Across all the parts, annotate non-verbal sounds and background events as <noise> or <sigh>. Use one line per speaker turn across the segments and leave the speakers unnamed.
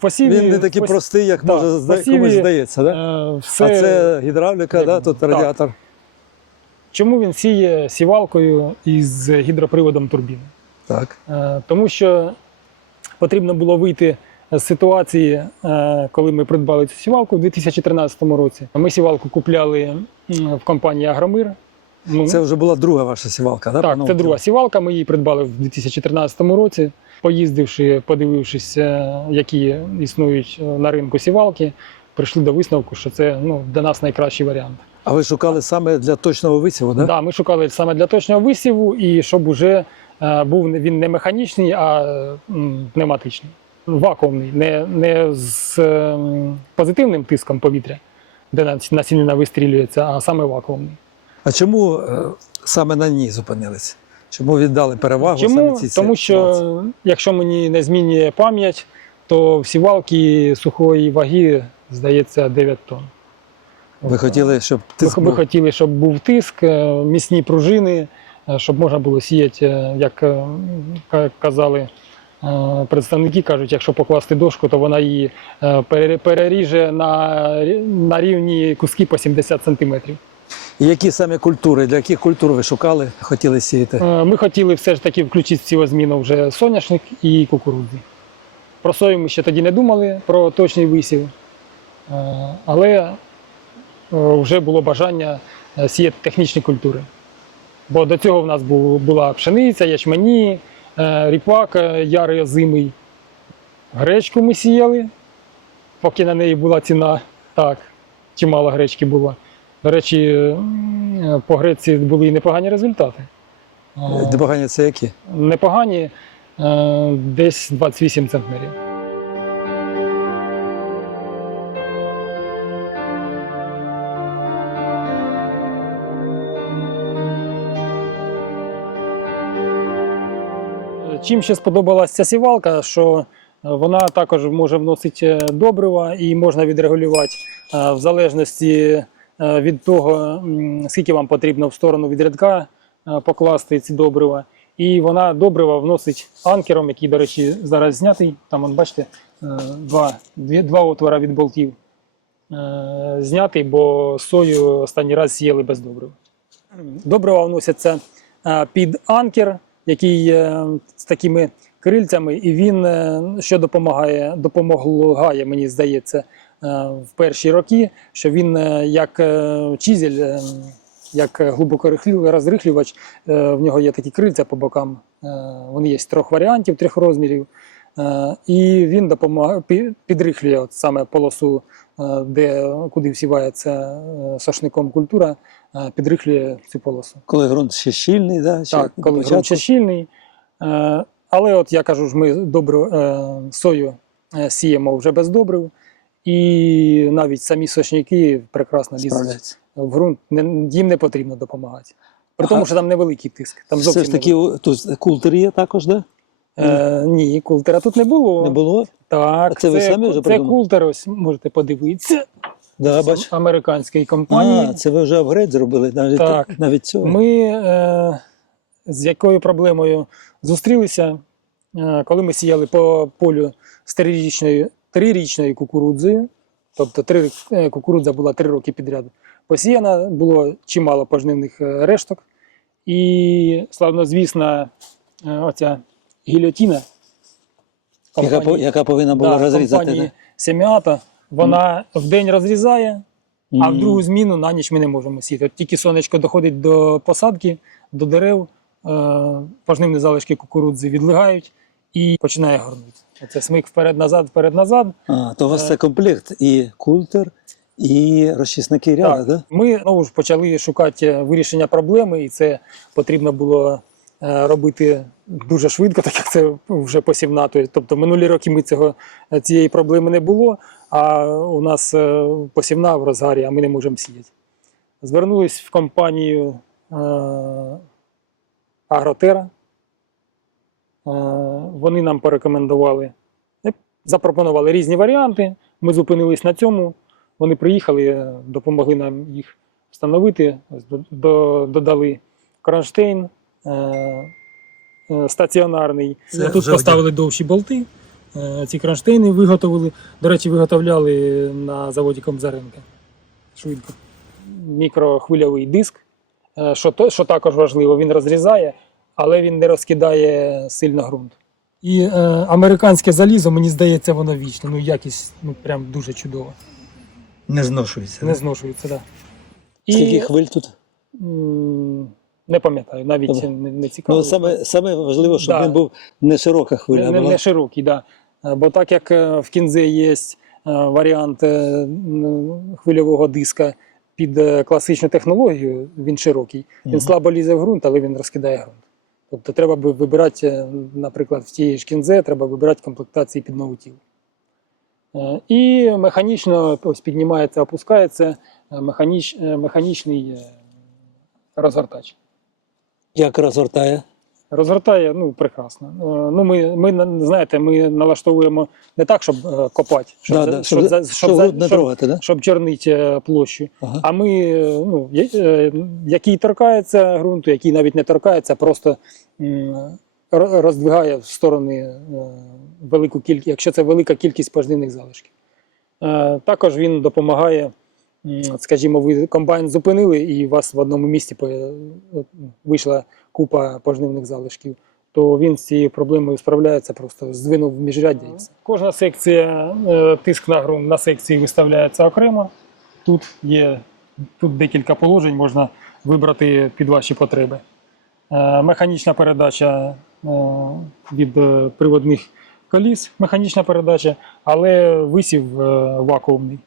Посіві,
Він не такий
пос-
простий, як
да,
може зда- комусь здається. Да?
е, все...
А це гідравліка, да, тут
Так.
радіатор.
Чому він сіє сівалкою із гідроприводом турбіни?
Так.
Е, Тому що потрібно було вийти з ситуації, е, коли ми придбали цю сівалку в 2013 році. Ми сівалку купляли в компанії Агромир. Ну,
Це вже була друга ваша сівалка, да?
так,
пане
це друга сівалка. Ми її придбали в 2013 році. Поїздивши, подивившись, які існують е, на ринку сівалки, прийшли до висновку, що це ну, для нас найкращий варіант.
А ви шукали саме для точного висіву,
Да?
да?
ми шукали саме для точного висіву, і щоб уже е, був він не механічний, а пневматичний, вакуумний, не, не з е, позитивним тиском повітря, де на- насінина вистрілюється, а саме вакуумний.
А чому е, саме на ній зупинились? Чому віддали перевагу саме
Чому?
цій
Тому що, якщо мені не змінює пам'ять, то всі валки сухої ваги, здається, 9 тонн.
ви хотіли, щоб тиск
ми
був?
хотіли, щоб був тиск, е, міцні пружини, е, щоб можна було сіяти, е, як е, казали е, представники, кажуть, якщо покласти дошку, то вона її е, переріже на, на рівні куски по 70 сантиметрів.
І які саме культури, для яких культур ви шукали, хотіли сіяти?
Е, Ми хотіли все ж таки включити в цю зміну вже соняшник і кукурудзу. Про сою ми ще тоді не думали, про точний висів, Е, але е, вже було бажання сіяти технічні культури. Бо до цього в нас була пшениця, ячмені, ріпак ярий озимий. Гречку ми сіяли, поки на неї була ціна. Так, чимало гречки було. До речі, по греці були і непогані результати. Е,
Дебагання це які?
Непогані, е, десь 28 центнерів. Чим ще сподобалася ця сівалка, що е, вона також може вносити е, добрива і можна відрегулювати е, в залежності е, від того, скільки вам потрібно в сторону від рядка е, покласти ці добрива. І вона добрива вносить анкером, який, до речі, зараз знятий. Там, вон, бачите, е, два, два отвора від болтів е, знятий, бо сою останній раз сіяли без добрива. Добрива вносяться е, під анкер, який е, з такими крильцями, і він е, що допомагає, допомагає, мені здається, е, в перші роки, що він е, як е, чізель, е, як глибокорихлів- розрихлювач, е, в нього є такі крильця по бокам. е, Вони є з трьох варіантів, трьох розмірів. Е, І він допомагає підрихлює от саме полосу, е, де куди всівається е, сошником культура, е, підрихлює цю полосу.
Коли ґрунт ще щільний, да? ще
Так, коли ґрунт ще щільний. Е, Але от я кажу ж, ми добру е, сою е, сіємо вже без добрив, і навіть самі сошники прекрасно лізуть в ґрунт. Їм не потрібно допомагати. При
Ага.
тому, що там невеликий тиск. Там
Все ж таки тут культур є також, да?
Е, ні, култера тут не було.
Не було?
Так,
А це ви самі вже
це култер, ось можете подивитися.
Да, бач.
американської компанії.
А, це ви вже апгрейд зробили навіть,
Так.
навіть цього.
Ми е, з якою проблемою зустрілися, е, коли ми сіяли по полю з трирічною кукурудзою, тобто три, е, кукурудза була три роки підряд посіяна, було чимало пожнивних е, решток. І славнозвісна е, оця гільотіна,
яка, яка повинна була
да,
розрізати.
компанії Семіата, вона в день розрізає,
Да?
а в другу зміну на ніч ми не можемо сіяти. От тільки сонечко доходить до посадки, до дерев, пожнивні залишки кукурудзи відлигають і починає горнути. Це смик вперед-назад, вперед-назад.
А, то у вас
Е.
це комплект і культер, і розчисники ряда,
Так.
да?
Ми знову ж почали шукати вирішення проблеми, і це потрібно було е, робити дуже швидко, <laughs> так як це вже посівна. Тобто минулі роки ми цього, цієї проблеми не було, а у нас е, посівна в розгарі, а ми не можемо сіяти. Звернулись в компанію е, Агротера. Вони нам порекомендували, е, запропонували різні варіанти. Ми зупинились на цьому. Вони приїхали, е, допомогли нам їх встановити. Додали кронштейн е, стаціонарний.
Це
Тут поставили довші болти. ці кронштейни виготовили. До речі, виготовляли на заводі Комзаренка. Швидко. Мікрохвильовий диск, що, то, що також важливо, він розрізає, але він не розкидає сильно ґрунт. І е, американське залізо, мені здається, воно вічне. Ну, якість ну, прям дуже чудова.
Не зношується.
Не зношується, так. Да.
Скільки хвиль тут?
м, не пам'ятаю, навіть
Добре.
не, не цікаво.
Ну, саме, саме важливо, щоб
Да.
він був не широка хвиля,
не, не,
була
не широкий, да. Е, Бо так як е, в кінзи є е, варіант е, хвильового диска під е, класичну технологію, він широкий. Він
Мгм.
слабо лізе в ґрунт, але він розкидає ґрунт. Тобто треба би вибирати, е, наприклад, в тієї ж кінзе треба вибирати комплектації під нову. Е, І механічно ось піднімається, опускається е, механіч, механічний розгортач.
як розгортає.
Розгортає, ну, прекрасно. Е, Ну, ми, ми знаєте, ми налаштовуємо не так, щоб е, копати, щоб,
Да,
за-
да,
щоб,
щоб, щоб,
щоб,
трогати, да?
щоб чорнити е, площу.
Ага.
А ми, ну, який торкається ґрунту, який навіть не торкається, просто роздвигає в сторони велику кількість, якщо це велика кількість пожнивних залишків. Також він допомагає, скажімо, ви комбайн зупинили і у вас в одному місці вийшла купа пожнивних залишків, то він з цією проблемою справляється, просто здвинув міжряддя і все. Кожна секція, е, тиск на ґрунт на секції виставляється окремо. Тут є тут декілька положень, можна вибрати під ваші потреби. Е, Механічна передача е, від приводних коліс, механічна передача, але висів вакуумний.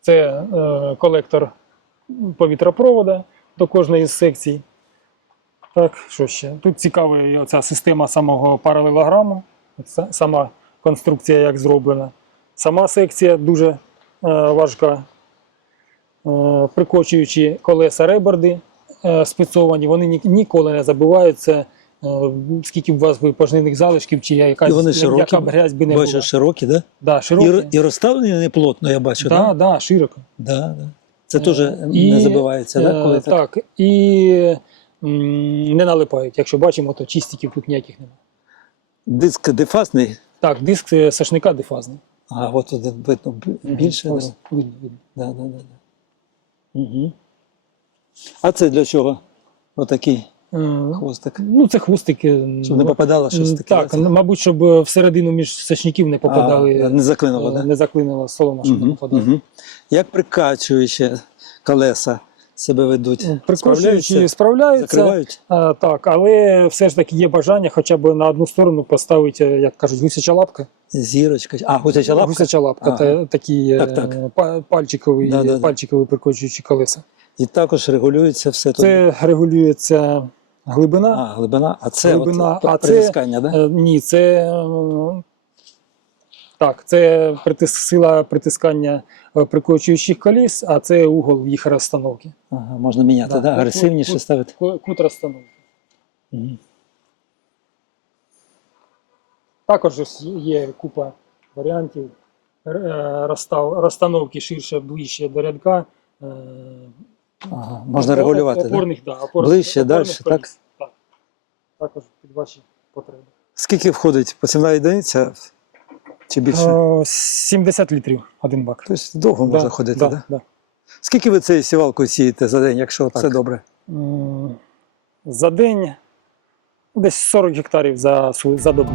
Це е, колектор повітропровода до кожної з секцій. Так, що ще? Тут цікава і оця система самого паралелограму, сама конструкція як зроблена. Сама секція дуже е, важка. Е, прикочуючи колеса реборди е, спецовані, вони ні- ніколи не забиваються, е, скільки б у вас би пожнивних залишків, чи якась
І вони широкі,
яка б грязь би не була.
Широкі, да?
Да,
І,
широкі.
ро- і розставлені не плотно, я бачу,
да,
да?
да, широко.
Да, да. Це теж
І,
не забивається, да?
е,
Коли так?
так, і не налипають. Якщо бачимо, то чистиків тут ніяких немає.
Диск дефасний,
Так, диск е, сошника дифазний.
а от один видно більше.
Ось, видно, видно.
Да, да, да, да. Угу. А це для чого? Отакий
Е,
хвостик.
Ну, це хвостики.
Щоб не попадало щось таке.
Так,
да?
ну, мабуть, щоб е, всередину між сочників не попадали,
А, не заклинуло,
е,
да?
не заклинила солома, щоб не
Угу,
попадала.
угу. Як прикачуючи колеса себе ведуть?
Прикручуючи
Справляються? Закривають?
а, так, але все ж таки є бажання хоча б на одну сторону поставити, е, як кажуть, гусяча лапка.
Зірочка. А, гусяча лапка?
Гусяча лапка,
Ага.
та, такі е,
Так, так.
пальчикові,
Да-да-да.
пальчикові прикручуючі колеса.
І також регулюється все тут.
Це регулюється глибина.
А, глибина, а це
Глибина,
от,
а це-
притискання, да?
Е, Ні, це е, так, це притис, сила притискання е, прикочуючих коліс, а це угол їх розстановки.
Ага, можна міняти,
Да.
да, агресивніше
Кут-
ставити.
Ку- Кут розстановки.
Мгм.
Також є купа варіантів розстав, розстановки ширше, ближче до рядка. Е,
Ага, можна регулювати, да?
опорних, да? опорних,
Ближче,
опорних коліс.
так?
так? Також під ваші потреби.
Скільки входить посівна одиниця чи більше?
Е, 70 літрів один бак.
Тобто довго можна ходити, так?
да,
Да,
да.
Скільки ви цією сівалкою сієте за день, якщо
Так.
все добре?
М, За день десь 40 гектарів за, су- за добу.